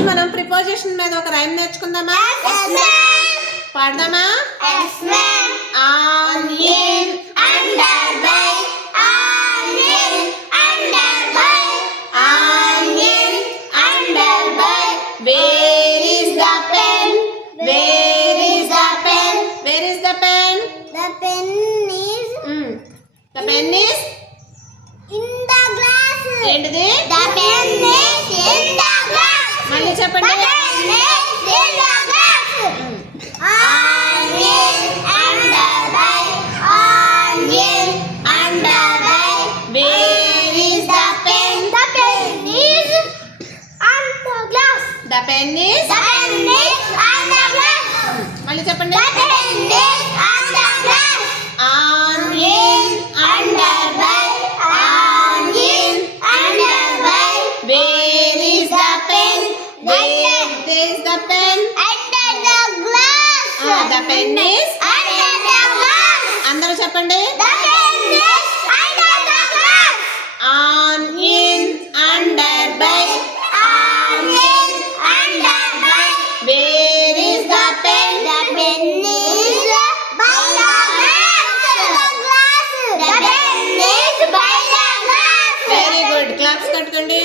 రోజు మనం ప్రిపోజిషన్ మీద ఒక రైమ్ నేర్చుకుందామా? పాడదామా? On in under by on in under by on in under by where is the pen where is the pen where is the pen The pen is the pen is in the glass. ఏంటిది? The pen is in the glass. మళ్ళీ చెప్పండి. The pen is in the glass. Onion under by onion under by. Where is the pen? The pen is on the glass. The pen is The pen is on the glass. మళ్ళీ చెప్పండి. The pen is on the glass. Onion Under by onion under by. Where is the pen? Where is the pen? Under the glass. The pen is Under the glass. అందరూ చెప్పండి. The pen is under the glass. Onion under by Onion under by. where is the pen? The pen is by the glass. The pen is by the glass. Very good. Claps కట్టుకోండి.